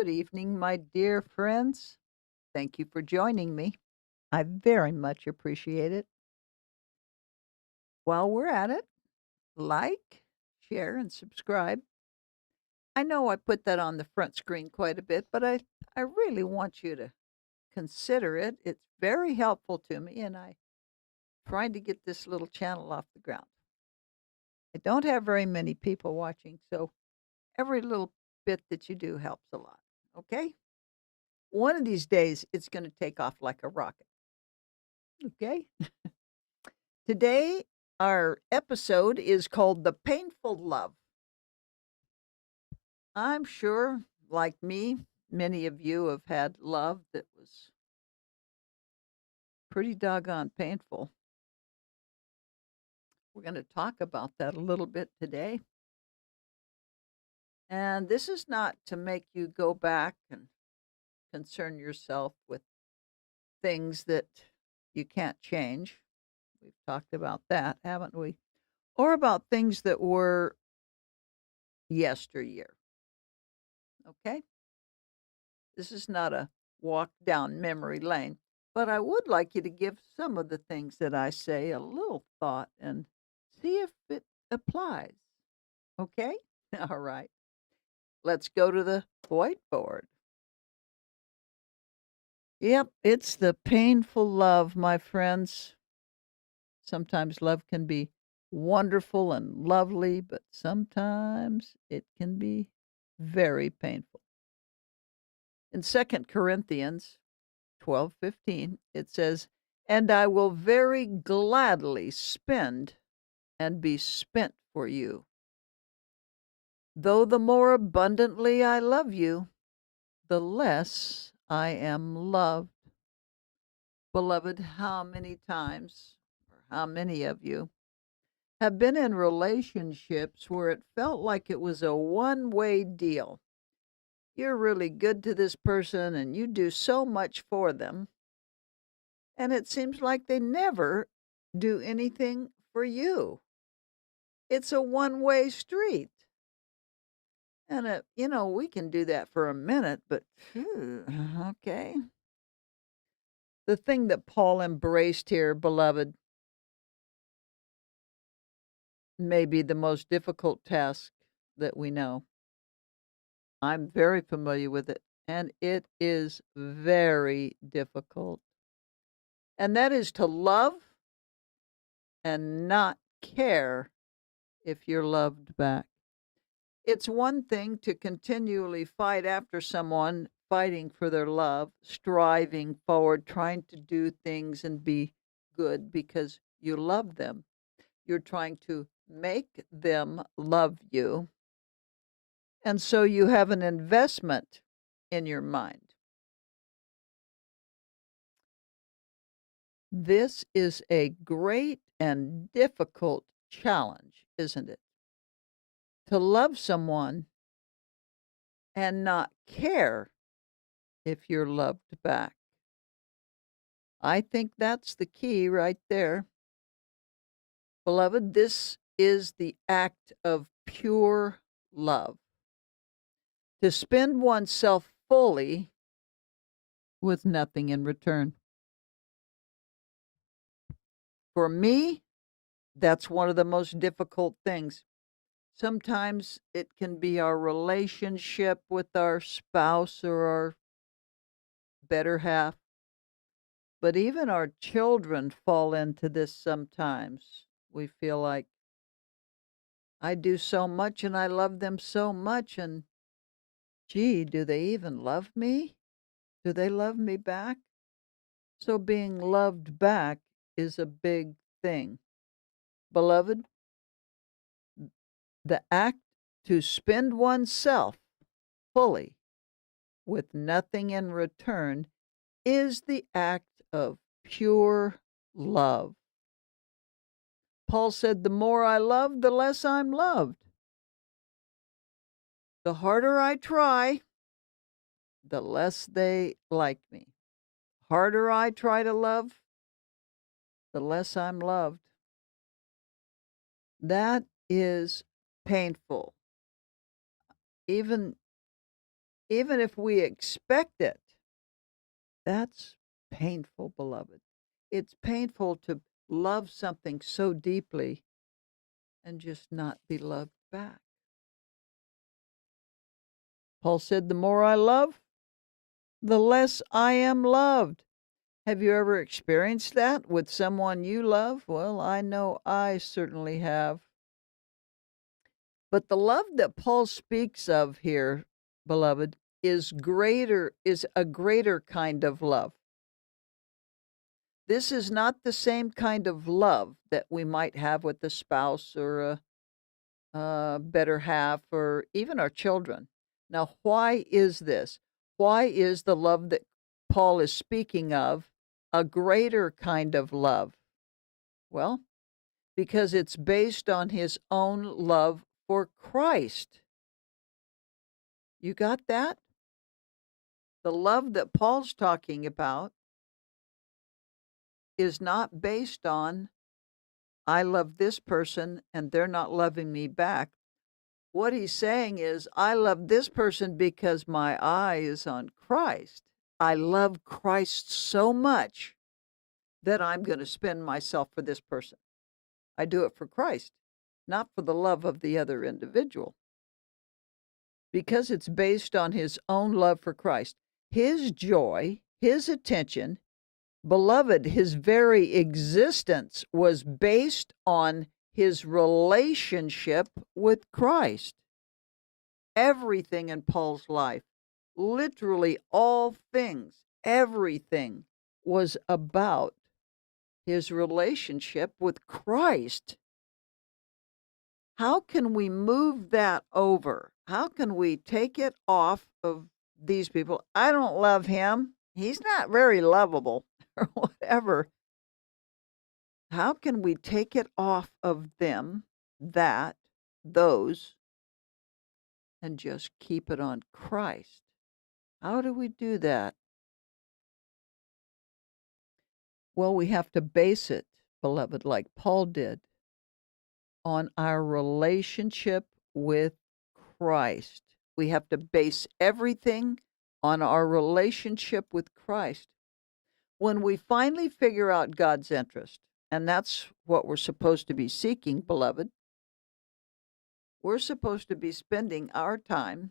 Good evening, my dear friends. Thank you for joining me. I very much appreciate it. While we're at it, like, share, and subscribe. I know I put that on the front screen quite a bit, but I really want you to consider it. It's very helpful to me, and I'm trying to get this little channel off the ground. I don't have very many people watching, so every little bit that you do helps a lot. Okay? One of these days, it's going to take off like a rocket. Okay? Today, our episode is called The Painful Love. I'm sure, like me, many of you have had love that was pretty doggone painful. We're going to talk about that a little bit today. And this is not to make you go back and concern yourself with things that you can't change. We've talked about that, haven't we? Or about things that were yesteryear. Okay? This is not a walk down memory lane, but I would like you to give some of the things that I say a little thought and see if it applies. Okay? All right. Let's go to the whiteboard. Yep, it's the painful love, my friends. Sometimes love can be wonderful and lovely, but sometimes it can be very painful. In 2 Corinthians 12:15, it says, "And I will very gladly spend and be spent for you. Though the more abundantly I love you, the less I am loved." Beloved, how many times, or how many of you, have been in relationships where it felt like it was a one-way deal? You're really good to this person and you do so much for them, and it seems like they never do anything for you. It's a one-way street. And, we can do that for a minute, but phew, okay. The thing that Paul embraced here, beloved, may be the most difficult task that we know. I'm very familiar with it, and it is very difficult. And that is to love and not care if you're loved back. It's one thing to continually fight after someone, fighting for their love, striving forward, trying to do things and be good because you love them. You're trying to make them love you. And so you have an investment in your mind. This is a great and difficult challenge, isn't it? To love someone and not care if you're loved back. I think that's the key right there. Beloved, this is the act of pure love. To spend oneself fully with nothing in return. For me, that's one of the most difficult things. Sometimes it can be our relationship with our spouse or our better half. But even our children fall into this sometimes. We feel like, I do so much and I love them so much. And gee, do they even love me? Do they love me back? So being loved back is a big thing. Beloved, the act to spend oneself fully with nothing in return is the act of pure love. Paul said, the more I love, the less I'm loved. The harder I try, the less they like me. Harder I try to love, the less I'm loved. That is painful. Even even if we expect it, that's painful, beloved. It's painful to love something so deeply and just not be loved back. Paul said, "The more I love, the less I am loved." Have you ever experienced that with someone you love? Well, I know I certainly have. But the love that Paul speaks of here, beloved, is a greater kind of love. This is not the same kind of love that we might have with a spouse or a better half or even our children. Now, why is this? Why is the love that Paul is speaking of a greater kind of love? Well, because it's based on his own love for Christ. You got that? The love that Paul's talking about is not based on, I love this person and they're not loving me back. What he's saying is, I love this person because my eye is on Christ. I love Christ so much that I'm going to spend myself for this person. I do it for Christ, not for the love of the other individual. Because it's based on his own love for Christ. His joy, his attention, beloved, his very existence was based on his relationship with Christ. Everything in Paul's life, literally all things, everything was about his relationship with Christ. How can we move that over? How can we take it off of these people? I don't love him. He's not very lovable or whatever. How can we take it off of them, those, and just keep it on Christ? How do we do that? Well, we have to base it, beloved, like Paul did, on our relationship with Christ. We have to base everything on our relationship with Christ. When we finally figure out God's interest, and that's what we're supposed to be seeking, beloved, we're supposed to be spending our time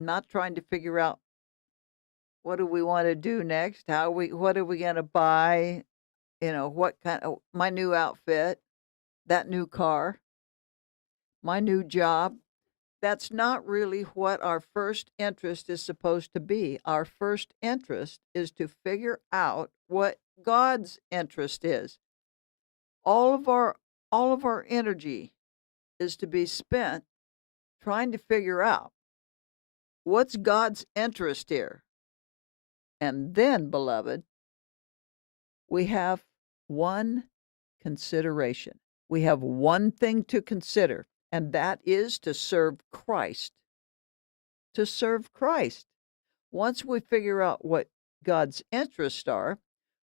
not trying to figure out what do we want to do next, what are we going to buy, what kind of my new outfit, that new car, my new job. That's not really what our first interest is supposed to be. Our first interest is to figure out what God's interest is. All of our energy is to be spent trying to figure out what's God's interest here. And then, beloved, we have one consideration. We have one thing to consider, and that is to serve Christ. To serve Christ. Once we figure out what God's interests are,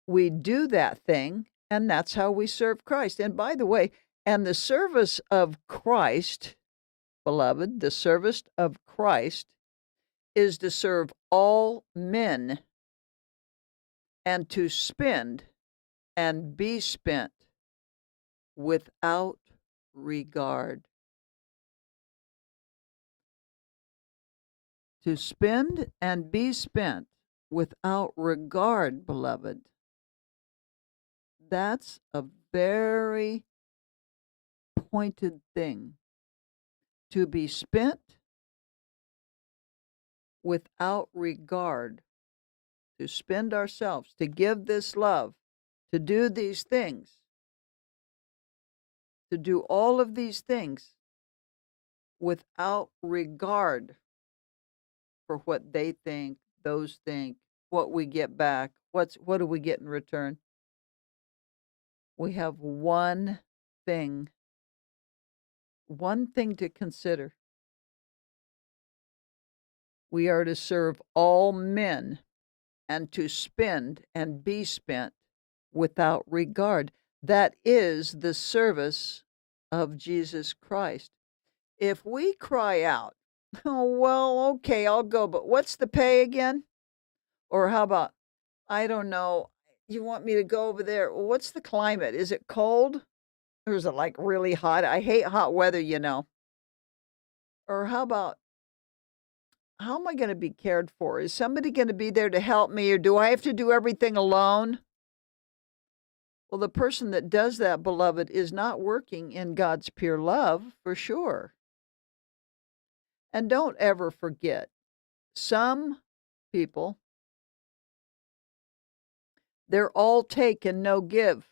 we do that thing, and that's how we serve Christ. And by the way, and the service of Christ, beloved, the service of Christ is to serve all men and to spend and be spent without regard. To spend and be spent without regard, beloved. That's a very pointed thing. To be spent without regard. To spend ourselves, to give this love, to do these things, to do all of these things without regard for what they think, those think, what we get back, what do we get in return? We have thing, one thing to consider. We are to serve all men and to spend and be spent without regard. That is the service of Jesus Christ. If we cry out, Oh, well, okay, I'll go, but what's the pay again? Or how about, I don't know, you want me to go over there? Well, what's the climate? Is it cold or is it like really hot? I hate hot weather. Or how about, how am I going to be cared for? Is somebody going to be there to help me or do I have to do everything alone? Well, the person that does that, beloved, is not working in God's pure love for sure. And don't ever forget, some people, they're all take and no give.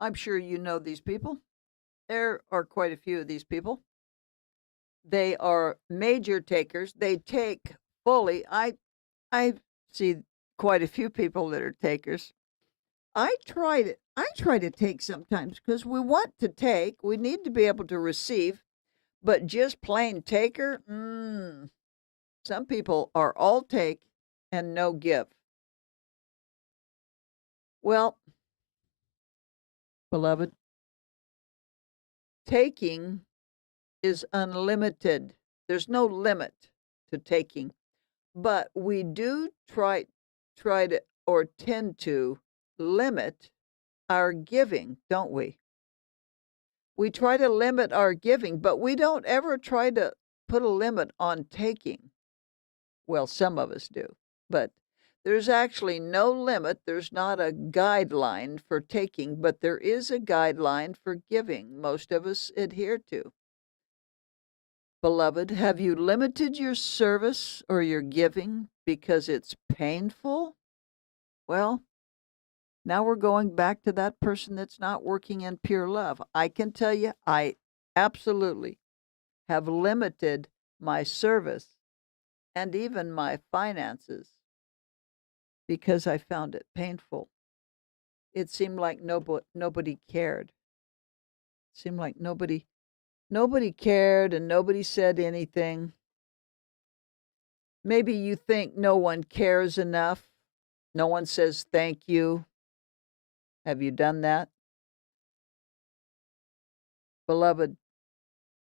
I'm sure you know these people. There are quite a few of these people. They are major takers. They take fully. I see quite a few people that are takers. I try to take sometimes because we want to take. We need to be able to receive, but just plain taker, some people are all take and no give. Well, beloved, taking is unlimited. There's no limit to taking, but we do try to or tend to limit our giving, don't we? We try to limit our giving, but we don't ever try to put a limit on taking. Well, some of us do, but there's actually no limit. There's not a guideline for taking, but there is a guideline for giving most of us adhere to. Beloved, have you limited your service or your giving because it's painful? Well, now we're going back to that person that's not working in pure love. I can tell you, I absolutely have limited my service and even my finances because I found it painful. It seemed like nobody cared. It seemed like nobody cared and nobody said anything. Maybe you think no one cares enough. No one says thank you. Have you done that? Beloved,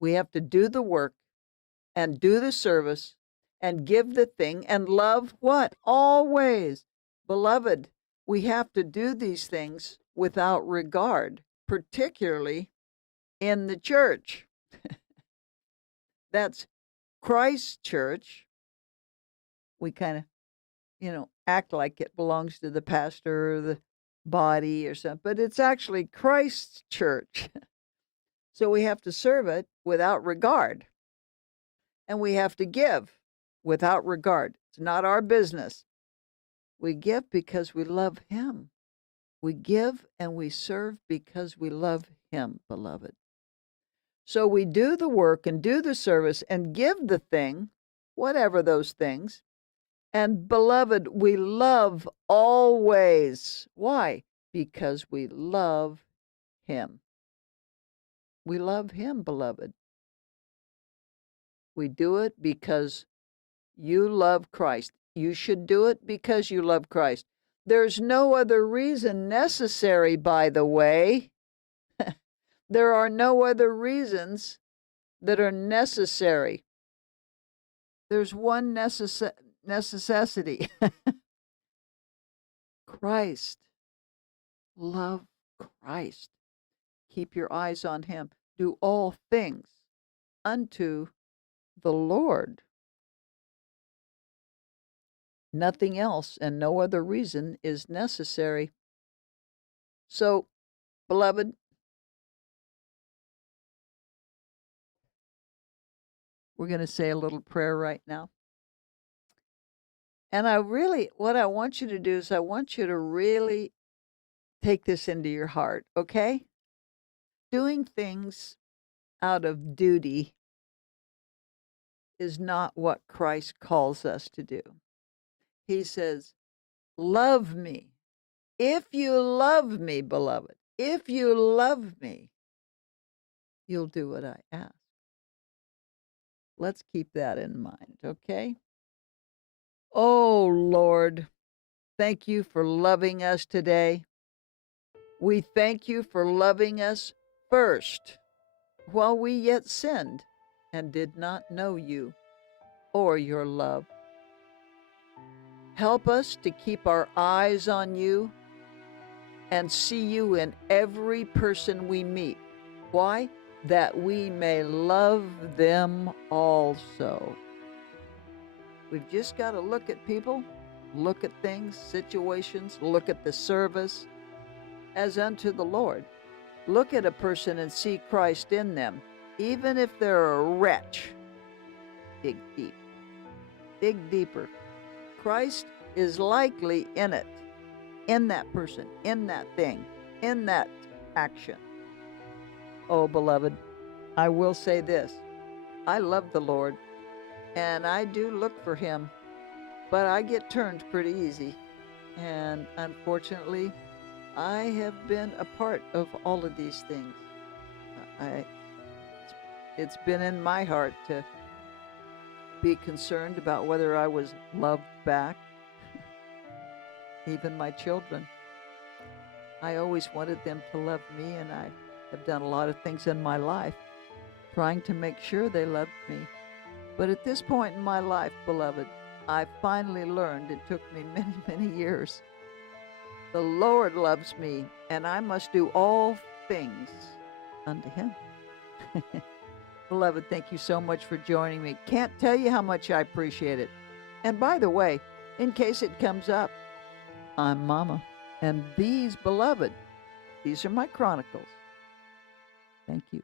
we have to do the work and do the service and give the thing and love what? Always. Beloved, we have to do these things without regard, particularly in the church. That's Christ's church. We kind of, act like it belongs to the pastor or the body or something, but it's actually Christ's church. So we have to serve it without regard, and we have to give without regard. It's not our business. We give because we love Him. We give and we serve because we love Him, beloved. So we do the work and do the service and give the thing, whatever those things. And beloved, we love always. Why? Because we love Him. We love Him, beloved. We do it because you love Christ. You should do it because you love Christ. There's no other reason necessary, by the way. There are no other reasons that are necessary. There's one necessity. Christ. Love Christ. Keep your eyes on Him. Do all things unto the Lord. Nothing else and no other reason is necessary. So, beloved, we're going to say a little prayer right now. And what I want you to do is I want you to really take this into your heart, okay? Doing things out of duty is not what Christ calls us to do. He says, love me. If you love me, beloved, if you love me, you'll do what I ask. Let's keep that in mind, okay? Oh, Lord, thank you for loving us today. We thank you for loving us first. while we yet sinned and did not know you or your love. Help us to keep our eyes on you and see you in every person we meet. Why? That we may love them also. We've just got to look at people, look at things, situations, look at the service as unto the Lord. Look at a person and see Christ in them, even if they're a wretch. Dig deep. Dig deeper. Christ is likely in it, in that person, in that thing, in that action. Oh, beloved, I will say this. I love the Lord, and I do look for him, but I get turned pretty easy. And unfortunately, I have been a part of all of these things. I, it's been in my heart to be concerned about whether I was loved back, even my children. I always wanted them to love me, and I have done a lot of things in my life trying to make sure they loved me. But at this point in my life, beloved, I finally learned, it took me many, many years. The Lord loves me, and I must do all things unto him. Beloved, thank you so much for joining me. Can't tell you how much I appreciate it. And by the way, in case it comes up, I'm Mama. And these, beloved, these are my chronicles. Thank you.